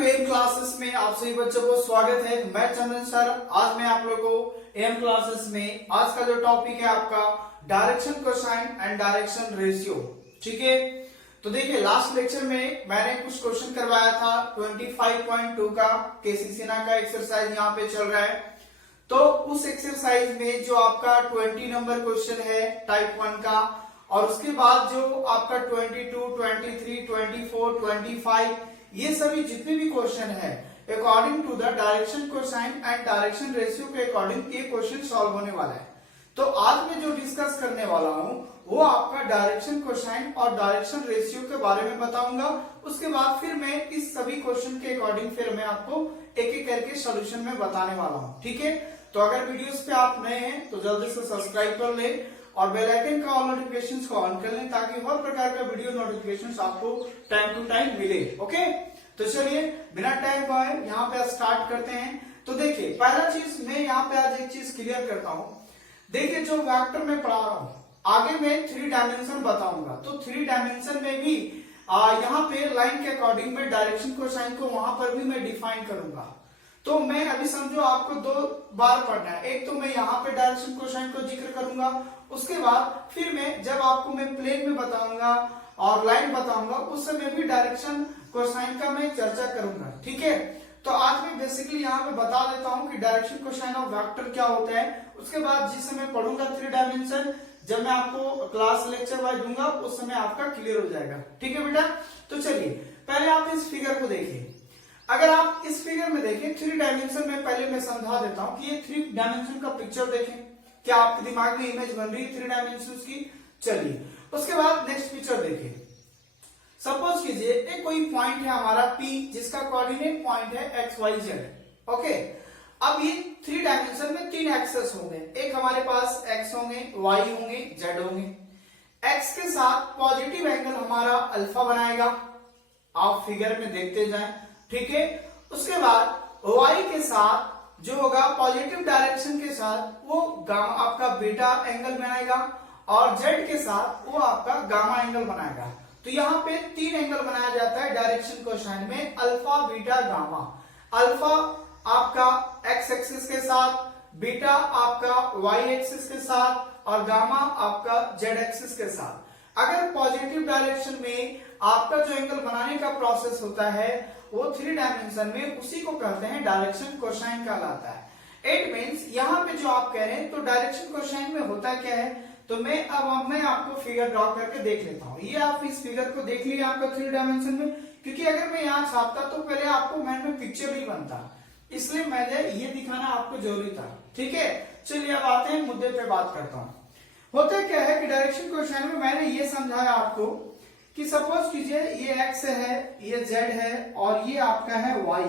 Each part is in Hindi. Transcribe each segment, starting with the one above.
टू एम क्लासेस में आप सभी बच्चों को स्वागत है। मैं चंदन सर। आज मैं आप लोगों को एम क्लासेस में आज का जो टॉपिक है आपका direction cosine and direction ratio. ठीक है, तो देखिए लास्ट लेक्चर में मैंने कुछ क्वेश्चन करवाया था 25.2 का केसीसीना का एक्सरसाइज यहाँ पे चल रहा है। तो उस एक्सरसाइज में जो आपका 20 नंबर क्वेश्चन है टाइप 1 का, और उसके बाद जो आपका 22, 23, 24, 25 ये सभी जितने भी क्वेश्चन है according to the direction cosine and direction ratio के अकॉर्डिंग ये क्वेश्चन सॉल्व होने वाला है। तो आज मैं जो डिस्कस करने वाला हूं वो आपका डायरेक्शन कोसाइन और डायरेक्शन रेशियो के बारे में बताऊंगा। उसके बाद फिर मैं इस सभी क्वेश्चन के अकॉर्डिंग फिर मैं आपको एक एक करके सोल्यूशन में बताने वाला हूं। ठीक है, तो अगर वीडियोस पे आप नए हैं तो जल्दी से सब्सक्राइब कर ले और बेल आइकन का ऑल नोटिफिकेशंस को ऑन कर लें ताकि हर प्रकार का वीडियो नोटिफिकेशंस आपको टाइम टू टाइम मिले। ओके, तो चलिए बिना टाइम गवाए यहाँ पे स्टार्ट करते हैं। तो देखिए पहला चीज मैं यहाँ पे आज एक चीज क्लियर करता हूँ। देखिए जो वेक्टर में पढ़ा रहा हूँ आगे मैं 3 डायमेंशन बताऊंगा, तो 3 डायमेंशन में भी यहाँ पे लाइन के अकॉर्डिंग में डायरेक्शन कोसाइन को वहां पर भी मैं डिफाइन करूंगा। तो मैं अभी समझो आपको 2 बार पढ़ना है। एक तो मैं यहाँ पे डायरेक्शन कोसाइन को जिक्र करूंगा, उसके बाद फिर मैं जब आपको मैं प्लेन में बताऊंगा और लाइन बताऊंगा उस समय भी डायरेक्शन कोसाइन का मैं चर्चा करूंगा। ठीक है, तो आज मैं बेसिकली यहाँ पे बता देता हूँ कि डायरेक्शन कोसाइन ऑफ वेक्टर क्या होता है। उसके बाद जिस समय पढ़ूंगा 3 डायमेंशन, जब मैं आपको क्लास लेक्चर वाइज दूंगा उस समय आपका क्लियर हो जाएगा। ठीक है बेटा, तो चलिए पहले आप इस फिगर को देखिए। अगर आप इस फिगर में देखें 3 डायमेंशन में, पहले मैं समझा देता हूं कि ये 3 डायमेंशन का पिक्चर देखें, क्या आपके दिमाग में इमेज बन रही है 3 डायमेंशन की। चलिए उसके बाद नेक्स्ट पिक्चर देखिए। सपोज कीजिए एक कोई पॉइंट है हमारा P जिसका कोऑर्डिनेट पॉइंट है XYZ। ओके, अब ये 3 डायमेंशन में 3 एक्सेस होंगे। एक हमारे पास X होंगे, Y होंगे, Z होंगे। X के साथ पॉजिटिव एंगल हमारा अल्फा बनाएगा, आप फिगर में देखते जाएं। ठीक है, उसके बाद y के साथ जो होगा पॉजिटिव डायरेक्शन के साथ वो गामा आपका बीटा एंगल बनाएगा, और z के साथ वो आपका गामा एंगल बनाएगा। तो यहाँ पे 3 एंगल बनाया जाता है डायरेक्शन कोसाइन में, अल्फा बीटा गामा। अल्फा आपका x एक्सिस के साथ, बीटा आपका y एक्सिस के साथ, और गामा आपका z एक्सिस के साथ। अगर पॉजिटिव डायरेक्शन में आपका जो एंगल बनाने का प्रोसेस होता है वो 3 डायमेंशन में, उसी को कहते हैं डायरेक्शन कोसाइन कहलाता है। इट मींस यहाँ पे जो आप कह रहे हैं तो डायरेक्शन कोसाइन में होता क्या है, तो मैं आपको फिगर ड्रॉ करके देख लेता हूँ। ये आप इस फिगर को देख लीजिए आपका 3 डायमेंशन में, क्योंकि अगर मैं यहाँ छापता तो पहले आपको माइंड में पिक्चर नहीं बनता, इसलिए मैंने ये दिखाना आपको जरूरी था। ठीक है, चलिए अब आते हैं मुद्दे पे बात करता हूँ। होता क्या है कि डायरेक्शन कोसाइन में मैंने ये समझाया आपको कि सपोज कीजिए ये x है, ये z है और ये आपका है y।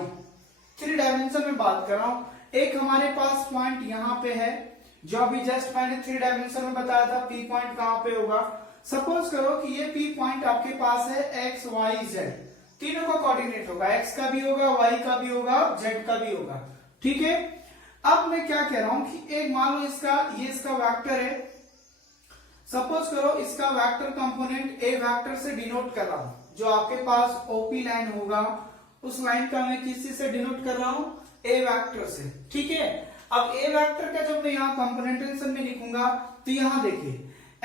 3 डायमेंशन में बात कर रहा हूं। एक हमारे पास पॉइंट यहाँ पे है जो अभी जस्ट मैंने 3 डायमेंशन में बताया था P पॉइंट कहाँ पे होगा। सपोज करो कि ये P पॉइंट आपके पास है x y z, तीनों का कोऑर्डिनेट होगा, x का भी होगा, y का भी होगा, z का भी होगा। ठीक है, अब मैं क्या कह रहा हूं कि एक मान लो इसका वेक्टर है। सपोज करो इसका वेक्टर कंपोनेंट ए वेक्टर से डिनोट कर रहा हूं, जो आपके पास ओपी लाइन होगा उस लाइन का मैं किसी से डिनोट कर रहा हूं, ए वेक्टर से। ठीक है, अब ए वेक्टर का जब मैं यहाँ कंपोनेंटेशन में लिखूंगा तो यहाँ देखिए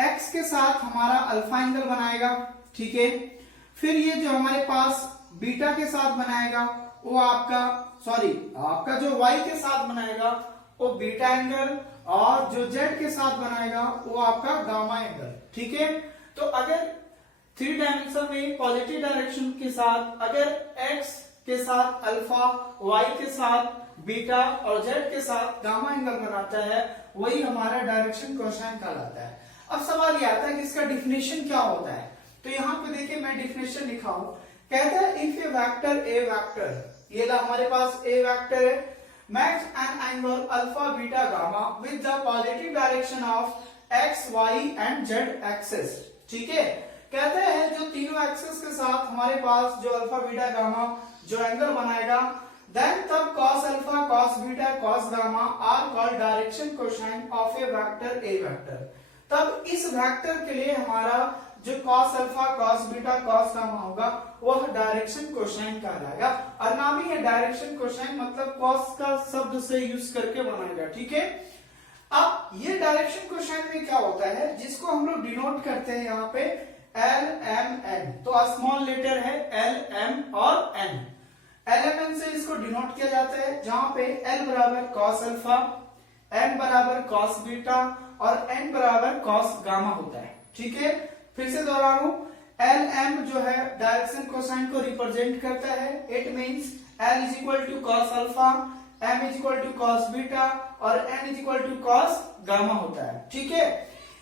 एक्स के साथ हमारा अल्फा एंगल बनाएगा। ठीक है, फिर ये जो हमारे पास बीटा के साथ बनाएगा वो आपका जो वाई के साथ बनाएगा वो बीटा एंगल, और जो z के साथ बनाएगा वो आपका गामा एंगल। ठीक है, तो अगर 3 डायमेंशन में पॉजिटिव डायरेक्शन के साथ अगर x के साथ अल्फा, y के साथ बीटा और z के साथ गामा एंगल बनाता है, वही हमारा डायरेक्शन कोसाइन कहलाता है। अब सवाल ये आता है कि इसका डिफिनेशन क्या होता है। तो यहाँ पे देखिए मैं डिफिनेशन लिखा हूं, कहता है इफ ए वेक्टर, ये हमारे पास ए वेक्टर है, match an angle alpha beta gamma with the positive direction of x, y and z axis। ठीक है, कहते हैं जो तीनों एक्सिस के साथ हमारे पास जो अल्फा बीटा गामा जो एंगल बनाएगा, then तब cos alpha, cos beta, cos gamma are called direction cosine of a vector A vector. तब इस वेक्टर के लिए हमारा जो cos alpha, cos beta, cos gamma होगा वह डायरेक्शन कोसाइन कहलाएगा। और नाम ही है डायरेक्शन कोसाइन, मतलब कॉस का शब्द से यूज करके बनाएगा। ठीक है, अब ये डायरेक्शन कोसाइन में क्या होता है, जिसको हम लोग डिनोट करते हैं यहाँ पे एल एम एन। तो स्मॉल लेटर है एल एम और एन। एल एम एन से इसको डिनोट किया जाता है, जहां पे एल बराबर कॉस अल्फा, एम बराबर कॉस बीटा और एन बराबर कॉस गामा होता है। ठीक है, फिर से दोहराऊं, एल एम जो है डायरेक्शन कोसाइन को रिप्रेजेंट करता है। It means L is equal to cos alpha, M is equal to cos beta और N is equal to cos gamma होता है। ठीक है,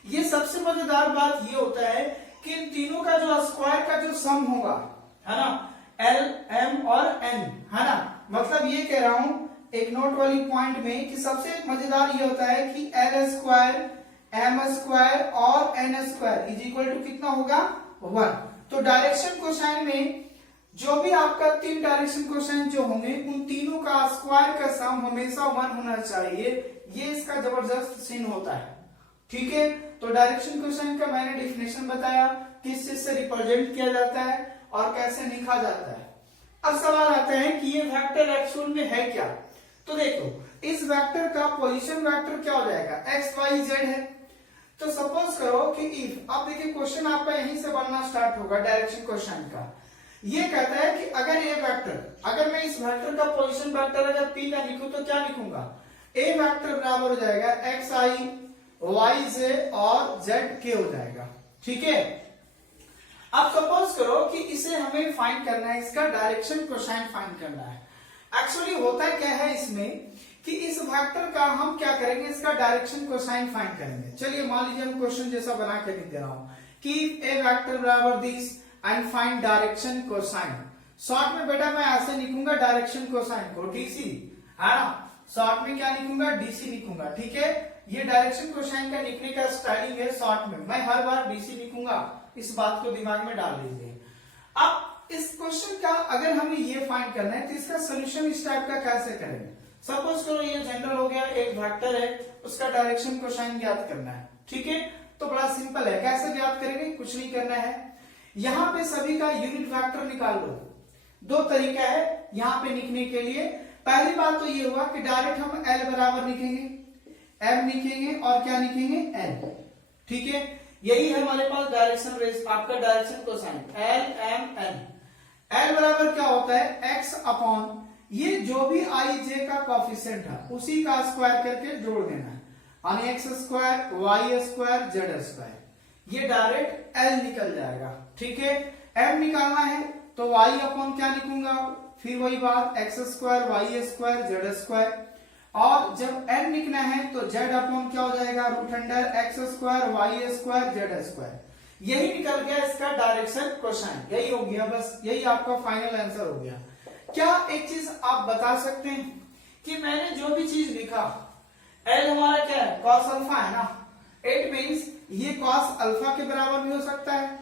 ये सबसे मजेदार बात ये होता है कि इन तीनों का जो स्क्वायर का जो सम होगा, है ना, एल एम और एन, है ना, मतलब ये कह रहा हूं एक नोट वाली पॉइंट में कि सबसे मजेदार ये होता है कि एल स्क्वायर, एम स्क्वायर और N square is equal to कितना होगा, 1। तो डायरेक्शन कोसाइन में जो भी आपका 3 डायरेक्शन कोसाइन जो होंगे उन तीनों का स्क्वायर का सम हमेशा 1 होना चाहिए। ये इसका जबरदस्त सीन होता है। ठीक है, तो डायरेक्शन कोसाइन का मैंने डिफिनेशन बताया, किस चीज से रिप्रेजेंट किया जाता है और कैसे लिखा जाता है। अब सवाल आता है कि ये वेक्टर एक्चुअल में है क्या। तो देखो, इस वेक्टर का पोजीशन वेक्टर क्या हो जाएगा, एक्स वाई जेड है। तो सपोज करो कि इफ, अब देखिए क्वेश्चन आपका यहीं से बनना स्टार्ट होगा डायरेक्शन क्वेश्चन का। ये कहता है कि अगर ये वेक्टर, अगर मैं इस वेक्टर का पोजीशन वेक्टर अगर पी का लिखूं तो क्या लिखूंगा, ए वेक्टर बराबर हो जाएगा एक्स आई वाई जे और जेड के हो जाएगा। ठीक है, अब सपोज करो कि इसे हमें फाइंड करना है, इसका डायरेक्शन कोसाइन फाइंड करना है। एक्चुअली होता क्या है इसमें कि इस वेक्टर का हम क्या करेंगे, इसका डायरेक्शन कोसाइन फाइंड करेंगे। चलिए मान लीजिए हम क्वेश्चन जैसा बना के लिख दे रहा हूं कि ए वेक्टर बराबर this and find direction cosine. Short में बेटा मैं ऐसे लिखूंगा डायरेक्शन कोसाइन को डीसी, है ना, शॉर्ट में क्या लिखूंगा, डीसी लिखूंगा। ठीक है, ये डायरेक्शन कोसाइन का लिखने का स्टाइलिंग है। शॉर्ट में मैं हर बार डीसी लिखूंगा, इस बात को दिमाग में डाल लीजिए। अब इस क्वेश्चन का अगर हमें ये फाइंड करना है तो इसका सोल्यूशन इस टाइप का कैसे करेंगे। सपोज करो ये जनरल हो गया, एक वेक्टर है, उसका डायरेक्शन कोसाइन ज्ञात करना है। ठीक है, तो बड़ा सिंपल है, कैसे ज्ञात करेंगे, कुछ नहीं करना है, यहां पे सभी का यूनिट वेक्टर निकाल लो। 2 तरीका है यहां पे लिखने के लिए। पहली बात तो ये हुआ कि डायरेक्ट हम एल बराबर लिखेंगे, एम लिखेंगे और क्या लिखेंगे, एन। ठीक है, यही है हमारे पास डायरेक्शन रेस, आपका direction cosine L M N. L बराबर क्या होता है, एक्स अपॉन ये जो भी आई जे का कॉफिशिएंट है उसी का स्क्वायर करके जोड़ देना है, यानी X square Y square Z square, ये डायरेक्ट एल निकल जाएगा। ठीक है, एम निकालना है तो वाई अपॉन क्या लिखूंगा, फिर वही बात X square Y square Z square, और जब एन लिखना है तो जेड अपॉन क्या हो जाएगा, root under x square Y square Z square. यही निकल गया इसका डायरेक्शन कोसाइन, यही हो गया, बस यही आपका फाइनल आंसर हो गया। क्या एक चीज आप बता सकते हैं कि मैंने जो भी चीज लिखा, एल हमारा क्या है, कॉस अल्फा है ना, इट मींस ये कॉस अल्फा के बराबर भी हो सकता है,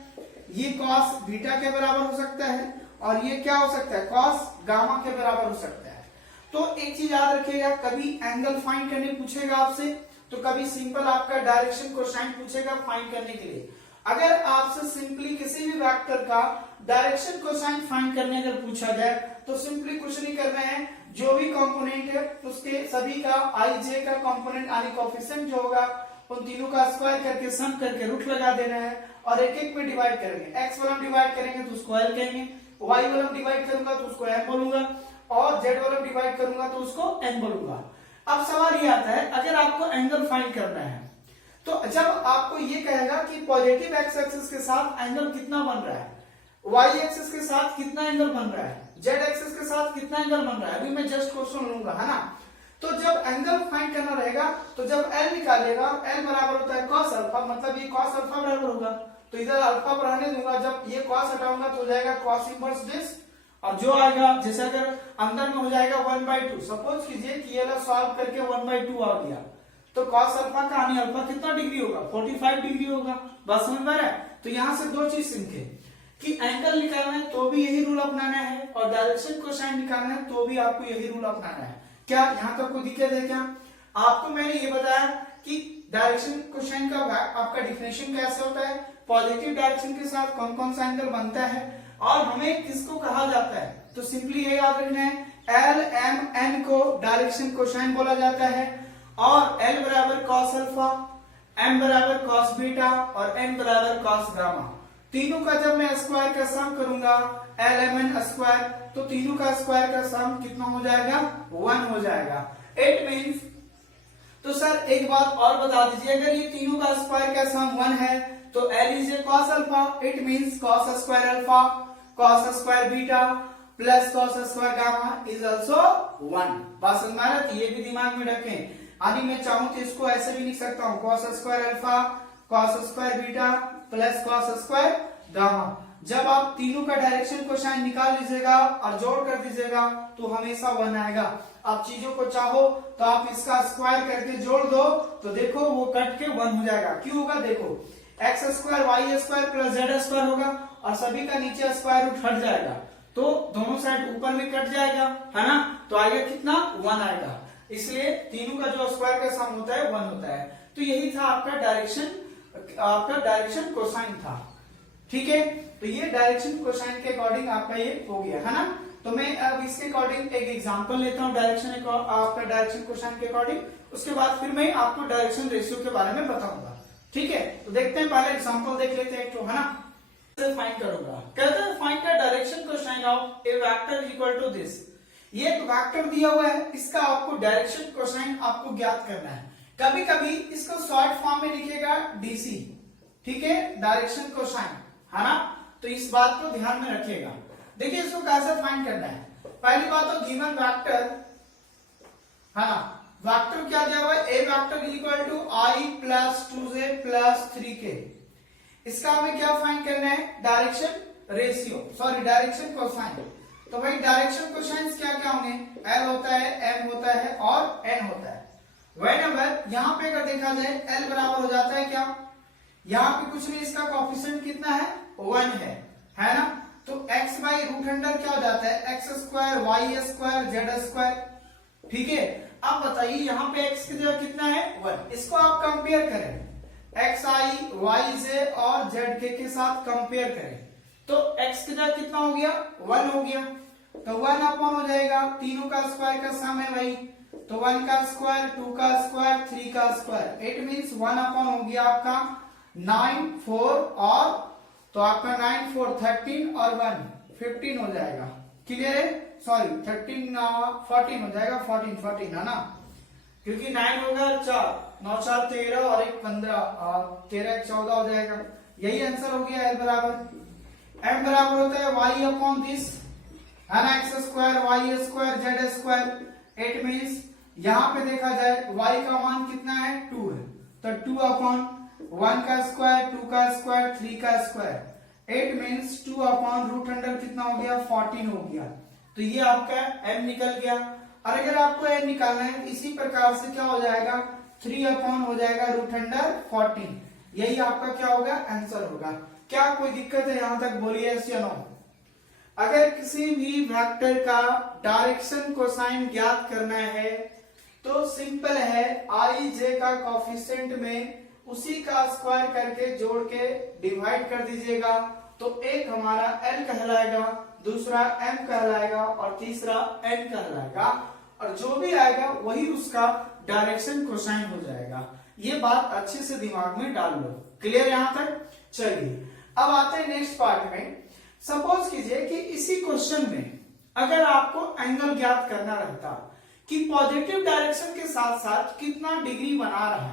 ये कॉस बीटा के बराबर हो सकता है, और ये क्या हो सकता है, कॉस गामा के बराबर हो सकता है। तो एक चीज याद रखिएगा, कभी एंगल फाइंड करने पूछेगा आपसे, तो कभी सिंपल आपका डायरेक्शन कोसाइन पूछेगा फाइंड करने के लिए। अगर आपसे सिंपली किसी भी वेक्टर का डायरेक्शन कोसाइन फाइंड करने अगर पूछा जाए तो सिंपली कुछ नहीं करना है, जो भी कंपोनेंट है उसके सभी का आई जे का कंपोनेंट यानी कोएफिशिएंट जो होगा उन तीनों का स्क्वायर करके सम करके रूट लगा देना है और एक एक में डिवाइड करेंगे। एक्स वाला डिवाइड करेंगे तो उसको एल कहेंगे, वाई वाला डिवाइड करूंगा तो उसको एम बोलूंगा, और जेड वाला डिवाइड करूंगा तो उसको एन बोलूंगा। अब सवाल ये आता है, अगर आपको एंगल फाइंड करना है तो जब आपको ये कहेगा कि पॉजिटिव एक्स एक्सिस के साथ एंगल कितना बन रहा है, वाई एक्सिस के साथ कितना एंगल बन रहा है, जेड एक्सिस के साथ कितना एंगल बन रहा है, अभी मैं जस्ट क्वेश्चन लूंगा, है ना। तो जब एंगल फाइंड करना रहेगा तो जब एल निकालेगा, एल बराबर होता है कॉस अल्फा, मतलब ये कॉस अल्फा बराबर होगा, तो इधर अल्फा पर रहने दूंगा, जब ये कॉस हटाऊंगा तो हो जाएगा कॉस इनवर्स दिस, और जो आएगा जैसे अगर अंदर में हो जाएगा 1/2। सपोज कीजिए कि ये सॉल्व करके 1/2 आ गया, तो कॉस अल्फा का यानी अल्फा कितना डिग्री होगा, 45 डिग्री होगा। बस समझ में आ रहा है। तो यहां से 2 चीज सीखे कि एंगल निकालना है तो भी यही रूल अपनाना है, और डायरेक्शन कोसाइन निकालना है तो भी आपको यही रूल अपनाना है। क्या यहां तक कोई दिक्कत है क्या? आपको मैंने ये बताया कि डायरेक्शन कोसाइन का आपका डिफिनेशन कैसे होता है, पॉजिटिव डायरेक्शन के साथ कौन कौन सा एंगल बनता है और हमें किसको कहा जाता है। तो सिंपली ये याद रखना है, एल एम एन को डायरेक्शन कोसाइन बोला जाता है और एल बराबर कॉस अल्फा, एम बराबर कॉस बीटा और एन बराबर कॉस गामा। तीनों का जब मैं स्क्वायर का सम करूंगा एल एम एन स्क्वायर, तो तीनों का स्क्वायर का सम कितना हो जाएगा, 1 हो जाएगा। इट मींस, तो सर एक बात और बता दीजिए, अगर ये तीनों का स्क्वायर का सम 1 है तो L is a cos alpha, it means cos square alpha cos square beta plus cos square gamma is also 1। बात समझ में आ रहा है? ये भी दिमाग में रखें। यानी मैं चाहूं तो इसको ऐसे भी लिख सकता हूं, cos square alpha cos square beta plus cos square gamma. जब आप तीनों का डायरेक्शन कोसाइन निकाल लीजिएगा और जोड़ कर दीजिएगा तो हमेशा 1 आएगा। आप चीजों को चाहो तो आप इसका स्क्वायर करके जोड़ दो तो देखो वो कट के 1 हो जाएगा। क्यों होगा, देखो X square Y square plus Z square होगा और सभी का नीचे स्क्वायर रूट हट जाएगा तो दोनों साइड ऊपर में कट जाएगा, है ना, तो आएगा कितना, 1 आएगा। इसलिए तीनों का जो स्क्वायर का सम होता है 1 होता है। तो यही था आपका डायरेक्शन कोसाइन था। ठीक है, तो ये डायरेक्शन कोसाइन के अकॉर्डिंग आपका ये हो गया, है ना। तो मैं अब इसके अकॉर्डिंग एक एग्जांपल लेता हूँ आपका डायरेक्शन कोसाइन के अकॉर्डिंग, उसके बाद फिर मैं आपको डायरेक्शन रेशियो के बारे में बताऊंगा। ठीक है, तो देखते हैं, पहले एग्जांपल देख लेते हैं एक तो, है ना। फाइंड करूंगा, कहते हैं find the direction cosine of a vector equal to this. ये एक वेक्टर दिया हुआ है, इसका आपको डायरेक्शन कोसाइन आपको ज्ञात करना है। कभी कभी इसको शॉर्ट फॉर्म में लिखेगा डीसी, ठीक है, डायरेक्शन कोसाइन, है ना। तो इस बात को ध्यान में रखिएगा। देखिए इसको कैसे फाइंड करना है। पहली बात तो गिवन वेक्टर, है ना, वेक्टर क्या दिया हुआ है, a vector equal to i plus 2j plus 3k। इसका हमें क्या फाइंड करना है, direction ratio, sorry direction cosine. तो भाई डायरेक्शन कोसाइन क्या क्या होंगे, एल होता है, एम होता है और एन होता है। व्हेनेवर यहाँ पे अगर देखा जाए एल बराबर हो जाता है क्या, यहाँ पे कुछ नहीं, इसका कोएफिशिएंट कितना है, 1 है ना। तो x बाई रूट अंडर क्या हो जाता है, X square Y square Z square. ठीक है, अब बताइए यहाँ पे x की जगह कितना है, 1। इसको आप कंपेयर करें एक्स आई वाई जे और जेड के साथ कंपेयर करें तो x की जगह कितना हो गया, 1 हो गया। तो 1 अपॉन हो जाएगा, तीनों का स्क्वायर का सम है भाई, तो 1 का स्क्वायर 2 का स्क्वायर 3 का स्क्वायर, इट मींस 1 अपॉन हो गया आपका 9 4 और तो आपका 9 4 13 और 1 15 हो जाएगा। क्लियर है, सॉरी 13 14 हो जाएगा, 14 है ना, क्योंकि 9 होगा 4 9 4 13 और 1 15 और 13 1 14 हो जाएगा। यही आंसर हो गया एल बराबर। एम बराबर होता है वाई अपॉन दिस, है ना, X square Y square Z square. It means यहाँ पे देखा जाए y का मान कितना है, 2 है, तो 2 अपॉन 1 का स्क्वायर 2 का स्क्वायर 3 का square, it means 2 upon root under कितना हो गया, 14 हो गया। तो ये आपका m निकल गया। और अगर आपको n निकालना है इसी प्रकार से क्या हो जाएगा, 3 अपॉन हो जाएगा रूट अंडर 14। यही आपका क्या होगा, आंसर होगा। क्या कोई दिक्कत है यहाँ तक, बोलिए यस या नो। अगर किसी भी वेक्टर का डायरेक्शन कोसाइन ज्ञात करना है तो सिंपल है, आई जे का कोएफिशिएंट में उसी का स्क्वायर करके जोड़ के डिवाइड कर दीजिएगा तो एक हमारा L कहलाएगा, दूसरा M कहलाएगा और तीसरा N कहलाएगा, और जो भी आएगा वही उसका डायरेक्शन कोसाइन हो जाएगा। ये बात अच्छे से दिमाग में डाल लो। क्लियर यहाँ तक। चलिए अब आते हैं नेक्स्ट पार्ट में। सपोज कीजिए कि इसी क्वेश्चन में अगर आपको एंगल ज्ञात करना रहता कि पॉजिटिव डायरेक्शन के साथ साथ कितना डिग्री बना रहा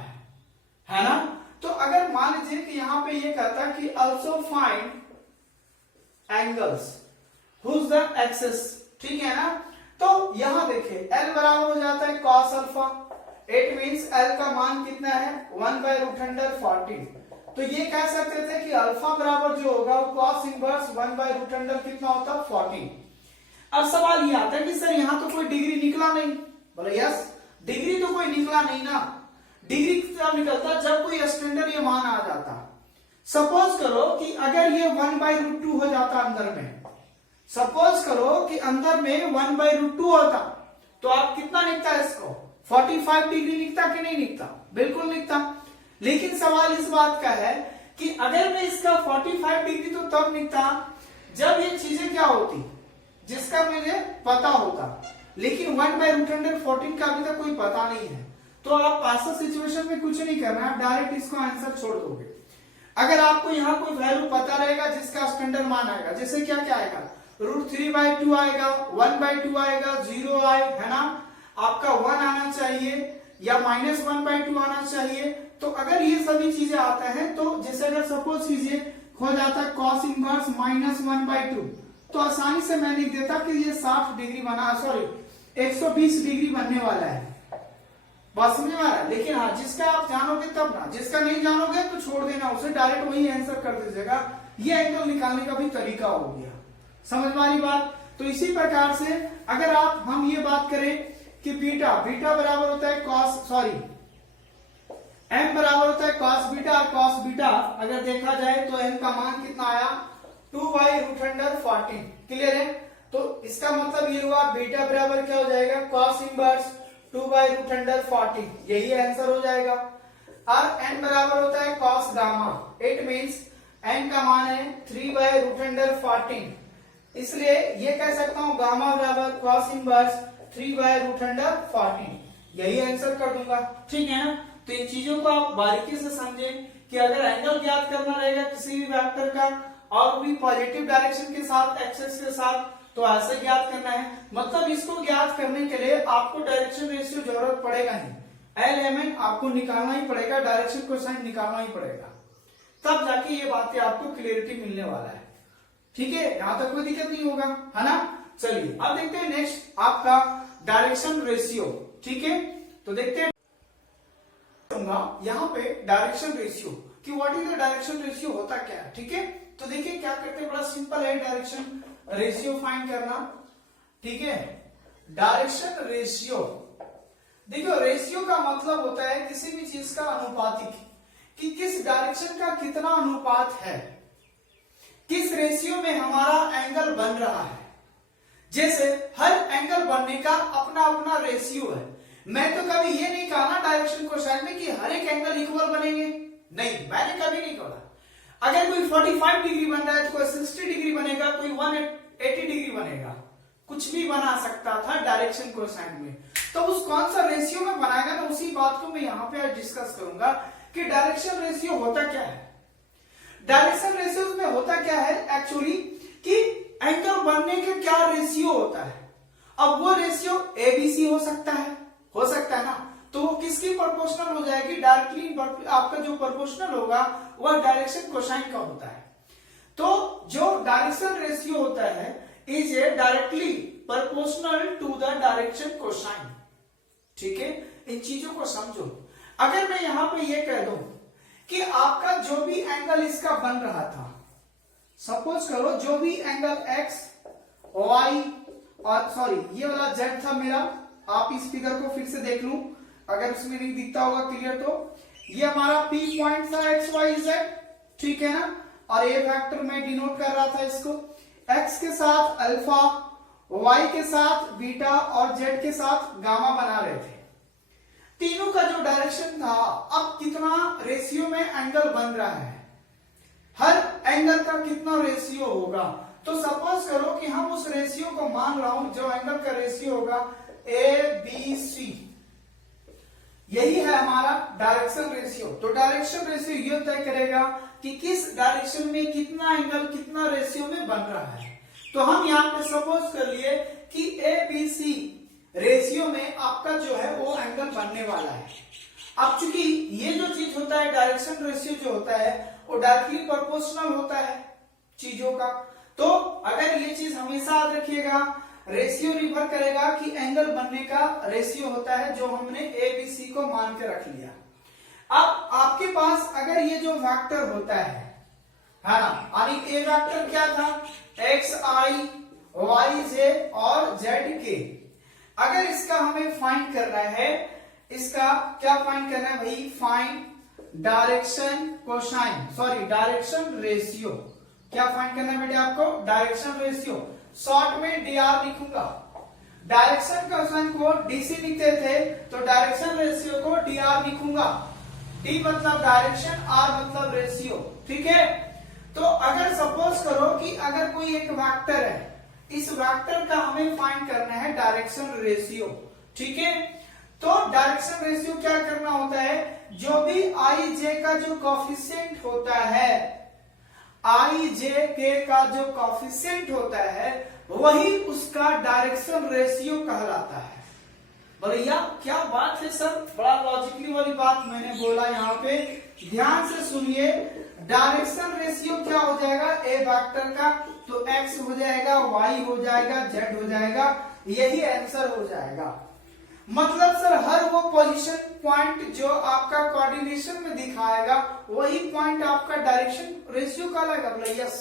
है ना, तो अगर मान लीजिए कि यहाँ पे ये कहता कि also find angles whose the axis, ठीक है ना। तो यहाँ देखिए L बराबर हो जाता है cos alpha, it means L का मान कितना है, 1 बाय रूट अंडर 14। तो ये कह सकते थे कि अल्फा बराबर जो होगा वो cos inverse 1 by root under कितना होता है, 14। अब सवाल ये आता है कि सर यहाँ तो कोई डिग्री निकला नहीं। बोले यस, डिग्री तो कोई निकला नहीं ना। डिग्री तब निकलता जब कोई स्टैंडर्ड ये मान आ जाता। सपोज करो कि अगर ये 1 बाय रूट 2 हो जाता अंदर में, सपोज करो कि अंदर में 1 बाय रूट 2 होता तो आप कितना निकता है इसको, 45 डिग्री निकता कि नहीं निकता, बिल्कुल निकता। लेकिन सवाल इस बात का है कि अगर मैं इसका 45 डिग्री तो तब निकता जब ये चीजें क्या होती, जिसका मुझे पता होता, लेकिन 1/√14 का अभी तक कोई पता नहीं है। तो आप ऐसा सिचुएशन में कुछ नहीं करना, आप डायरेक्ट इसको आंसर छोड़ दोगे। अगर आपको यहाँ कोई वैल्यू पता रहेगा जिसका स्टैंडर्ड मान आएगा, जैसे क्या क्या आएगा, √3/2 आएगा, 1/2 आएगा, 0 आए, है ना, आपका 1 आना चाहिए या -1/2 आना चाहिए। तो अगर ये सभी चीजें आता है तो जैसे अगर सपोज कीजिए हो जाता है cos इनवर्स -1/2, तो आसानी से मैं लिख देता कि ये 60 डिग्री बना, सॉरी 120 डिग्री बनने वाला है। बात समझ में आ रहा है? लेकिन हाँ, जिसका आप जानोगे तब ना, जिसका नहीं जानोगे तो छोड़ देना उसे, डायरेक्ट वही आंसर कर दीजिएगा। ये एंगल निकालने का भी तरीका हो गया। समझ में आ रही बात? तो इसी प्रकार से अगर हम ये बात करें कि बीटा बराबर होता है m बराबर होता है cos बीटा, और cos बीटा अगर देखा जाए तो m का मान कितना आया, 2/√14। क्लियर है? तो इसका मतलब ये हुआ बीटा बराबर क्या हो जाएगा, cos इनवर्स 2/√14, यही आंसर हो जाएगा। और n बराबर होता है cos gamma, it means n का मान है 3/√14, इसलिए ये कह सकता हूं गामा बराबर cos इनवर्स 3/√14, यही आंसर कर दूंगा। ठीक है ना? तो इन चीजों को आप बारीकी से समझें कि अगर एंगल ज्ञात करना रहेगा किसी भी वेक्टर का और भी पॉजिटिव डायरेक्शन के साथ, एक्सेस के साथ, तो ऐसे ज्ञात करना है। मतलब इसको ज्ञात करने के लिए आपको डायरेक्शन रेशियो जरूरत पड़ेगा ही, LMN आपको निकालना ही पड़ेगा, डायरेक्शन कोसाइन निकालना ही पड़ेगा, तब जाके ये बातें आपको क्लियरिटी मिलने वाला है। ठीक है? यहां तक कोई दिक्कत नहीं होगा, है ना? चलिए अब देखते हैं नेक्स्ट आपका डायरेक्शन रेशियो। ठीक है, तो देखते हैं यहाँ पे डायरेक्शन रेशियो कि what is the direction ratio होता क्या है। ठीक है, तो देखिए क्या करते हैं, बड़ा सिंपल है डायरेक्शन रेशियो फाइंड करना। ठीक है, डायरेक्शन रेशियो, देखियो रेशियो का मतलब होता है किसी भी चीज का अनुपातिक, कि किस डायरेक्शन का कितना अनुपात है, किस रेशियो में हमारा एंगल बन रहा है। जैसे हर एंगल बनने का अपना अपना रेशियो है। मैं तो कभी ये नहीं कहा ना डायरेक्शन कोसाइन में कि हर एक एंगल इक्वल बनेंगे, नहीं, मैंने कभी नहीं कहा। अगर कोई 45 डिग्री बन रहा है तो कोई 60 डिग्री बनेगा, कोई 180 डिग्री बनेगा, कुछ भी बना सकता था डायरेक्शन कोसाइन में। तो उस कौन सा रेशियो में बनाएगा ना, उसी बात को मैं यहाँ पे आज डिस्कस करूंगा कि डायरेक्शन रेशियो होता क्या है। डायरेक्शन रेशियो में होता क्या है एक्चुअली कि एंगल बनने के क्या रेशियो होता है। अब वो रेशियो ABC हो सकता है ना, तो वो किसकी प्रोपोर्शनल हो जाएगी, डायरेक्टली आपका जो प्रोपोर्शनल होगा वह डायरेक्शन कोसाइन का होता है। तो जो डायरेक्शन रेशियो होता है is a directly proportional to the direction cosine. ठीक है, इन चीजों को समझो। अगर मैं यहां पे ये कह दूं कि आपका जो भी एंगल इसका बन रहा था, सपोज करो जो भी एंगल x y और सॉरी ये वाला z था मेरा, आप इस फिगर को फिर से देख लूं अगर उसमें नहीं दिखता होगा क्लियर, तो ये हमारा P पॉइंट था x y z, ठीक है ना, और ये फैक्टर मैं डिनोट कर रहा था इसको, x के साथ अल्फा, y के साथ बीटा और z के साथ गामा बना रहे थे। तीनों का जो डायरेक्शन था, अब कितना रेशियो में एंगल बन रहा है, हर एंगल का कितना रेशियो होगा। तो सपोज करो कि हम उस रेशियो को मान रहा हूं, जो एंगल का रेशियो होगा ABC, यही है हमारा डायरेक्शन रेशियो। तो डायरेक्शन रेशियो ये तय करेगा कि किस डायरेक्शन में कितना एंगल कितना रेशियो में बन रहा है। तो हम यहाँ पे सपोज कर लिए कि ABC रेशियो में आपका जो है वो एंगल बनने वाला है। अब चूंकि ये जो चीज होता है डायरेक्शन रेशियो जो होता है वो डायरेक्टली प्रोपोर्शनल होता है चीजों का, तो अगर ये चीज हमेशा याद रखिएगा, रेशियो निर्भर करेगा कि एंगल बनने का रेशियो होता है जो हमने ABC को मान के रख लिया। अब आपके पास अगर ये जो वेक्टर होता है ना, यानी ए वेक्टर क्या था, XI YJ और ZK, अगर इसका हमें फाइंड करना है, इसका क्या फाइंड करना है भाई, find direction cosine, sorry direction ratio. क्या फाइंड करना है बेटे आपको, डायरेक्शन रेशियो, शॉर्ट में DR लिखूंगा। डायरेक्शन कोसाइन को DC लिखते थे तो डायरेक्शन रेशियो को DR लिखूंगा। डी मतलब डायरेक्शन, आर मतलब रेशियो। ठीक है, तो अगर सपोज करो कि अगर कोई एक वेक्टर है, इस वेक्टर का हमें फाइंड करना है डायरेक्शन रेशियो। ठीक है, तो डायरेक्शन रेशियो क्या करना होता है, जो भी आई जे का जो कॉफिशिएंट होता है, आई जे के का जो कॉफिशिएंट होता है, वही उसका डायरेक्शन रेशियो कहलाता है। भैया क्या बात है सर, बड़ा लॉजिकली वाली बात मैंने बोला यहाँ पे, ध्यान से सुनिए। डायरेक्शन रेशियो क्या हो जाएगा, ए वेक्टर का तो एक्स हो जाएगा, वाई हो जाएगा, जेड हो जाएगा, यही आंसर हो जाएगा। मतलब सर हर वो पोजीशन पॉइंट जो आपका कोऑर्डिनेशन में दिखाएगा, वही पॉइंट आपका डायरेक्शन रेशियो कहलाएगा। बोले यस,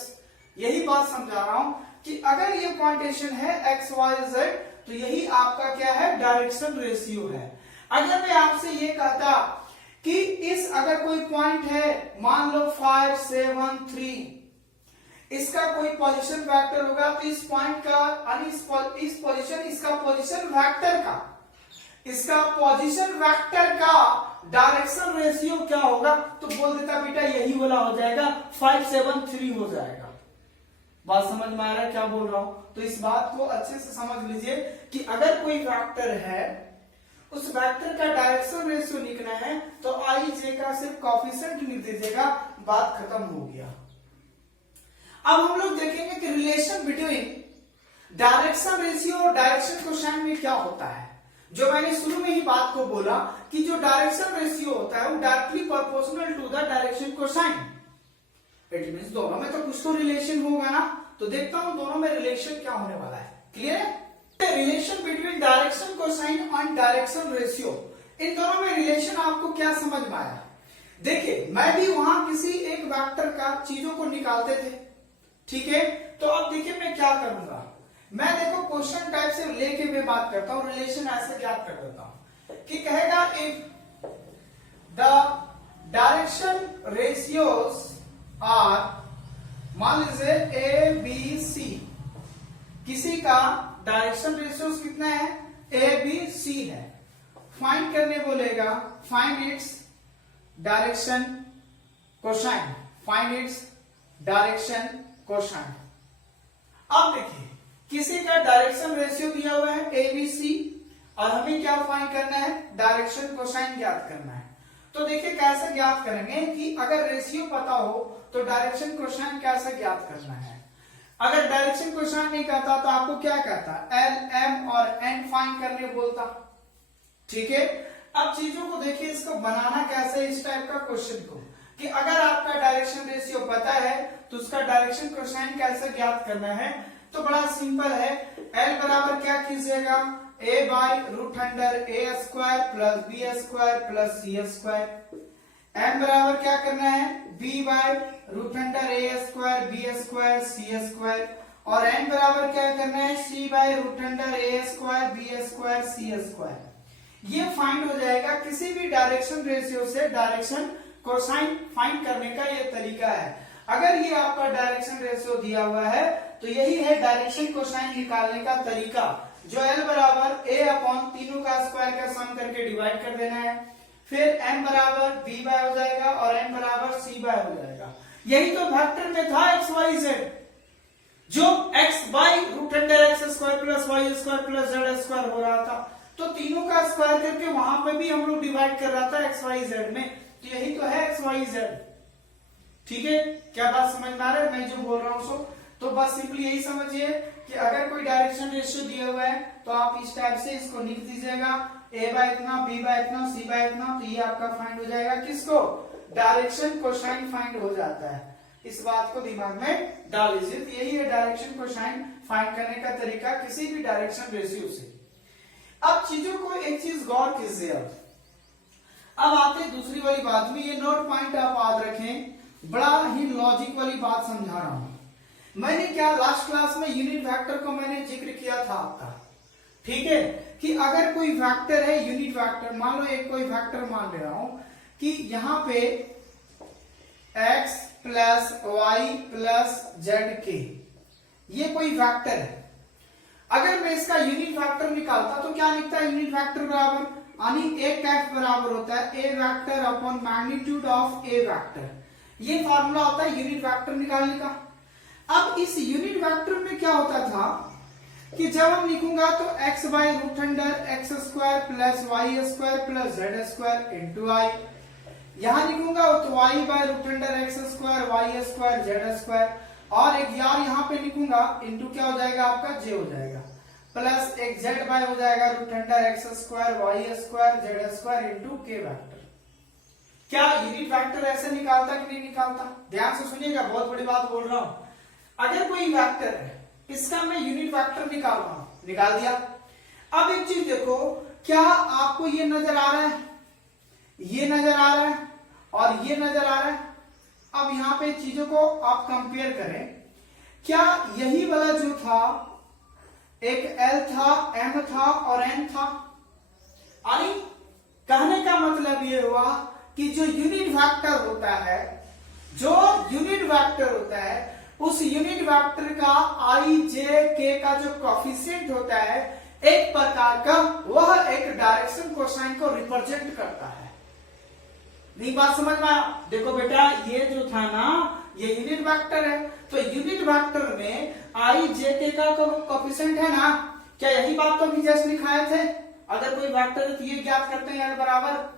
यही बात समझा रहा हूं कि अगर ये पॉइंटेशन है एक्स वाई जेड, तो यही आपका क्या है, डायरेक्शन रेशियो है। अगर मैं आपसे ये कहता कि इस अगर कोई पॉइंट है, मान लो 5 7 3, इसका कोई पोजीशन वेक्टर होगा, तो इस पॉइंट का इस पोजीशन, इसका पोजीशन वेक्टर का, इसका पोजीशन वेक्टर का डायरेक्शन रेशियो क्या होगा, तो बोल देता बेटा यही वाला हो जाएगा, 5 7 3 हो जाएगा। बात समझ में आ रहा है क्या बोल रहा हूं? तो इस बात को अच्छे से समझ लीजिए कि अगर कोई वेक्टर है, उस वेक्टर का डायरेक्शन रेशियो लिखना है, तो आई जे का सिर्फ कोएफिशिएंट लिख दीजिएगा, बात खत्म हो गया। अब हम लोग देखेंगे कि रिलेशन बिटवीन डायरेक्शन रेशियो और डायरेक्शन कोसाइन में क्या होता है। जो मैंने शुरू में ही बात को बोला कि जो डायरेक्शन रेशियो होता है वो directly proportional to the direction cosine. It means दोनों में तो कुछ तो रिलेशन होगा ना, तो देखता हूं दोनों में रिलेशन क्या होने वाला है। क्लियर है? Relation between direction cosine and direction ratio, इन दोनों में रिलेशन आपको क्या समझ में आया? देखिए मैं भी वहां किसी एक वेक्टर का चीजों को निकालते थे, ठीक है, तो अब देखिए मैं क्या करूंगा, मैं देखो क्वेश्चन टाइप से लेके मैं बात करता हूं, रिलेशन ऐसे ज्ञात कर देता हूं कि कहेगा if the direction ratios are, मान लीजिए ए बी सी, किसी का डायरेक्शन रेशियोज कितना है, ए बी सी है, फाइंड करने बोलेगा, find its direction cosine, find its direction cosine. अब देखिए किसी का डायरेक्शन रेशियो दिया हुआ है ए बी सी, और हमें क्या फाइंड करना है, डायरेक्शन कोसाइन ज्ञात करना है। तो देखिए कैसे ज्ञात करेंगे कि अगर रेशियो पता हो तो डायरेक्शन कोसाइन कैसे ज्ञात करना है। अगर डायरेक्शन कोसाइन नहीं कहता तो आपको क्या कहता, एल एम और एन फाइंड करने बोलता। ठीक है, अब चीजों को देखिए, इसको बनाना कैसे, इस टाइप का क्वेश्चन को, कि अगर आपका डायरेक्शन रेशियो पता है तो उसका डायरेक्शन कोसाइन कैसे ज्ञात करना है। तो बड़ा सिंपल है, एल बराबर क्या कीजिएगा, a by root under a square plus b square plus c square. M बराबर क्या करना है, b by root under a square b square c square, और एन बराबर क्या करना है, c by root under a square b square c square. ये फाइंड हो जाएगा किसी भी डायरेक्शन रेशियो से डायरेक्शन कोसाइन फाइंड करने का ये तरीका है। अगर ये आपका डायरेक्शन रेशियो दिया हुआ है तो यही है डायरेक्शन कोसाइन निकालने का तरीका, जो एल बराबर ए अपॉन तीनों का स्क्वायर का सम करके डिवाइड कर देना है, फिर एम बराबर बी बाय हो जाएगा और एन बराबर सी बाय हो जाएगा। यही तो वेक्टर में था एक्स वाई जेड, जो X by root under x square plus Y square plus Z square हो रहा था, तो तीनों का स्क्वायर करके वहां पे भी हम लोग डिवाइड कर रहा था एक्स वाई जेड में, तो यही तो है एक्स वाई जेड। ठीक है, क्या बात समझ में आ रहा है मैं जो बोल रहा हूं सो? तो बस सिंपली यही समझिए कि अगर कोई डायरेक्शन रेशियो दिया हुआ है तो आप इस टाइप से इसको लिख दीजिएगा, ए बाय इतना, बी बाय इतना, सी बाय इतना, तो ये आपका फाइंड हो जाएगा किसको, डायरेक्शन कोसाइन फाइंड हो जाता है। इस बात को दिमाग में डाल लीजिए, तो यही है डायरेक्शन कोसाइन फाइंड करने का तरीका किसी भी डायरेक्शन रेशियो से। अब चीजों को एक चीज गौर कीजिए, अब आते हैं दूसरी वाली बात में, ये नोट पॉइंट आप याद रखें, बड़ा ही लॉजिक वाली बात समझा रहा हूं। मैंने क्या लास्ट क्लास में यूनिट वेक्टर को मैंने जिक्र किया था आपका, ठीक है, कि अगर कोई वेक्टर है यूनिट वेक्टर, मान लो एक कोई वेक्टर मान ले रहा हूं कि यहां पे x plus Y plus Z के, ये कोई वेक्टर है। अगर मैं इसका यूनिट वेक्टर निकालता तो क्या लिखता है, यूनिट वेक्टर बराबर यानी एक एफ बराबर होता है a vector upon magnitude of a vector. ये फॉर्मूला होता है यूनिट वेक्टर निकालने का। अब इस यूनिट वेक्टर में क्या होता था कि जब हम लिखूंगा तो x by root under x square plus Y square plus Z square into i, यहां लिखूंगा तो y by root under x square Y square Z square, और एक यार यहाँ पे लिखूंगा इंटू क्या हो जाएगा आपका j हो जाएगा, प्लस एक z बाय हो जाएगा root under x square Y square Z square into के वेक्टर। क्या यूनिट वेक्टर ऐसे निकालता कि नहीं निकालता? ध्यान से सुनिएगा, बहुत बड़ी बात बोल रहा हूं। अगर कोई वेक्टर है इसका मैं यूनिट वेक्टर निकाल रहा हूं, निकाल दिया। अब एक चीज देखो, क्या आपको ये नजर आ रहा है, ये नजर आ रहा है और ये नजर आ रहा है। अब यहां पे चीजों को आप कंपेयर करें, क्या यही वाला जो था एक L था, M था और N था? यानी कहने का मतलब ये हुआ कि जो यूनिट वेक्टर होता है, जो यूनिट वेक्टर होता है, उस यूनिट वेक्टर का आई जे के का जो कोफिशिएंट होता है एक प्रकार का, वह एक डायरेक्शन कोसाइन को रिप्रेजेंट करता है। नहीं बात समझ में आया? देखो बेटा, ये जो था ना ये यूनिट वेक्टर है, तो यूनिट वेक्टर में आई जे के का कोफिशिएंट है ना, क्या यही बात तो अभी जस्ट लिखाए थे? अगर कोई वेक्टर है तो ये ज्ञात करते हैं L बराबर,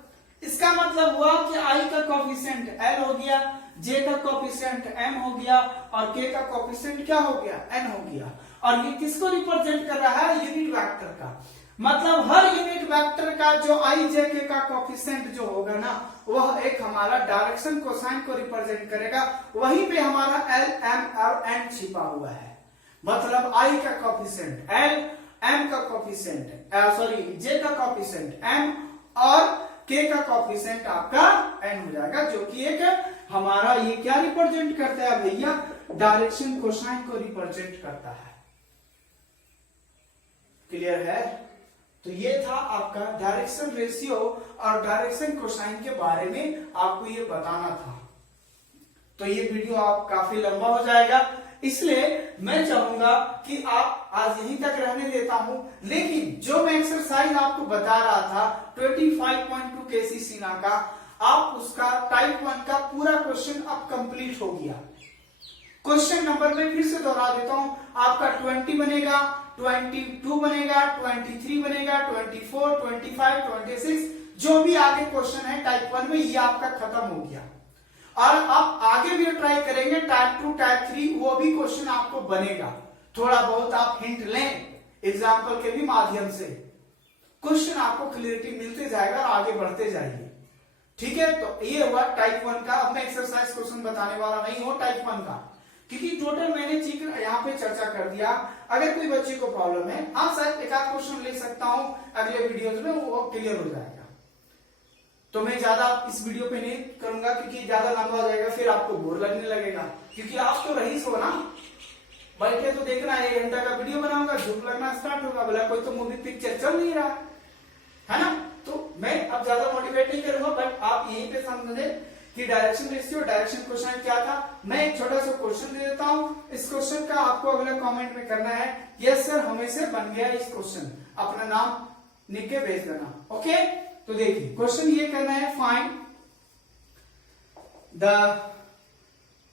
इसका मतलब हुआ कि आई का कोफिशिएंट L हो गया, जे का कोफिशिएंट M हो गया और के का कोफिशिएंट क्या हो गया, N हो गया। और ये किसको रिप्रेजेंट कर रहा है? यूनिट वेक्टर का। मतलब हर यूनिट वेक्टर का जो आई जे के का कोफिशिएंट जो होगा ना, वह एक हमारा डायरेक्शन कोसाइन को रिप्रेजेंट करेगा। वहीं पे हमारा L, M और N छिपा हुआ है। मतलब आई का कोफिशिएंट L, M का कोफिशिएंट सॉरी जे का कोफिशिएंट M और के का कोफिशिएंट आपका N हो जाएगा, जो कि एक हमारा ये क्या रिप्रेजेंट करता है भैया? डायरेक्शन कोसाइन को रिप्रेजेंट करता है। क्लियर है? तो ये था आपका डायरेक्शन रेशियो और डायरेक्शन कोसाइन के बारे में आपको ये बताना था। तो ये वीडियो आप काफी लंबा हो जाएगा, इसलिए मैं चाहूंगा कि आप आज यहीं तक रहने देता हूं। लेकिन जो मैं एक्सरसाइज आपको बता रहा था 25.2 केसी सीना का, आप उसका टाइप 1 का पूरा क्वेश्चन अब कंप्लीट हो गया। क्वेश्चन नंबर में फिर से दोहरा देता हूं, आपका 20 बनेगा, 22 बनेगा, 23 बनेगा, 24, 25, 26, जो भी आगे क्वेश्चन है टाइप 1 में, ये आपका खत्म हो गया। और आप आगे भी ट्राई करेंगे टाइप 2, टाइप 3, वो भी क्वेश्चन आपको बनेगा। थोड़ा बहुत आप हिंट लें एग्जाम्पल के भी माध्यम से, क्वेश्चन आपको क्लियरिटी मिलते जाएगा और आगे बढ़ते जाइए। ठीक है, तो ये हुआ टाइप 1 का। अब मैं एक्सरसाइज क्वेश्चन बताने वाला नहीं हूं टाइप 1 का, क्योंकि टोटल मैंने चीज यहाँ पे चर्चा कर दिया। अगर कोई बच्चे को प्रॉब्लम है, आप शायद एक आध क्वेश्चन ले सकता हूं अगले वीडियोस में, वो क्लियर हो जाएगा। तो मैं ज्यादा इस वीडियो पे नहीं करूंगा क्योंकि ज्यादा लंबा हो जाएगा, फिर आपको बोर लगने लगेगा। क्योंकि आप तो रईस हो ना, बैठे तो देखना 1 घंटा का वीडियो बनाऊंगा, झूठ लगना स्टार्ट होगा, बोला कोई तो मूवी पिक्चर चल नहीं रहा है ना। तो मैं अब ज्यादा मोटिवेट नहीं करूंगा, बट आप यहीं पे समझे कि डायरेक्शन रेशियो, डायरेक्शन क्वेश्चन क्या था। मैं एक छोटा सा क्वेश्चन दे देता हूं, इस क्वेश्चन का आपको अगले कमेंट में करना है यस सर हमें से बन गया इस क्वेश्चन, अपना नाम लिख के भेज देना। ओके, तो देखिए क्वेश्चन ये करना है, find the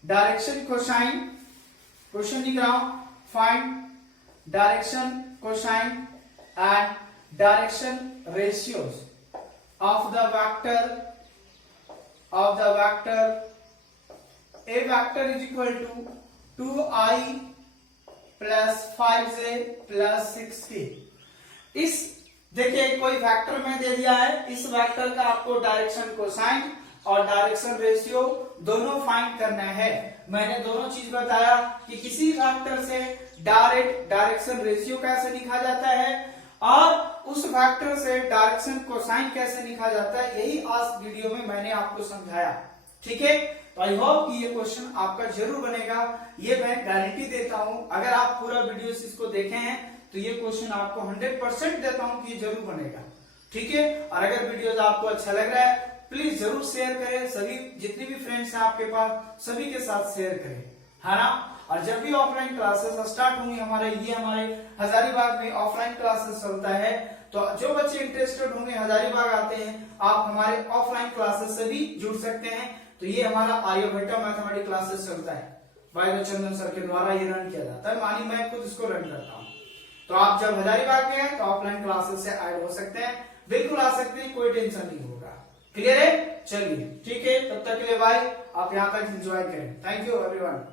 direction cosine, question लिख रहा हूं, find direction cosine and direction ratios of the vector a vector is equal to 2i plus 5j plus 6k। इस देखिए कोई वेक्टर में दे दिया है, इस वेक्टर का आपको डायरेक्शन कोसाइन और डायरेक्शन रेशियो दोनों फाइंड करना है। मैंने दोनों चीज बताया कि किसी वेक्टर से डायरेक्ट डायरेक्शन रेशियो कैसे लिखा जाता है और उस वेक्टर से डायरेक्शन कोसाइन कैसे लिखा जाता है, यही आज वीडियो में मैंने आपको समझाया। ठीक है, तो आई होप कि ये क्वेश्चन आपका जरूर बनेगा, ये मैं गारंटी देता हूं। अगर आप पूरा वीडियो इसको देखे हैं तो ये क्वेश्चन आपको 100% देता हूं कि ये जरूर बनेगा। ठीक है, और अगर वीडियो आपको अच्छा लग रहा है प्लीज जरूर शेयर करें, सभी जितने भी फ्रेंड्स हैं आपके पास सभी के साथ शेयर करें, है ना। और जब भी ऑफलाइन क्लासेस स्टार्ट होंगी हमारे हजारीबाग में ऑफलाइन क्लासेस चलता है, तो जो बच्चे इंटरेस्टेड होंगे हजारीबाग आते हैं, आप हमारे ऑफलाइन क्लासेस से भी जुड़ सकते हैं। तो ये हमारा आर्यभट्टा मैथमेटिक्स क्लासेस चलता है, भाई रविचंद्रन सर के द्वारा ये रन किया जाता है, मानी मैं खुद इसको रन करता हूँ। तो आप जब हजारीबाग में हैं तो ऑफलाइन क्लासेस से ऐड हो सकते हैं, बिल्कुल आ सकते हैं, कोई टेंशन नहीं होगा। क्लियर है? चलिए ठीक है, तब तक के लिए बाय। आप यहाँ तक एंजॉय करें। Thank you everyone.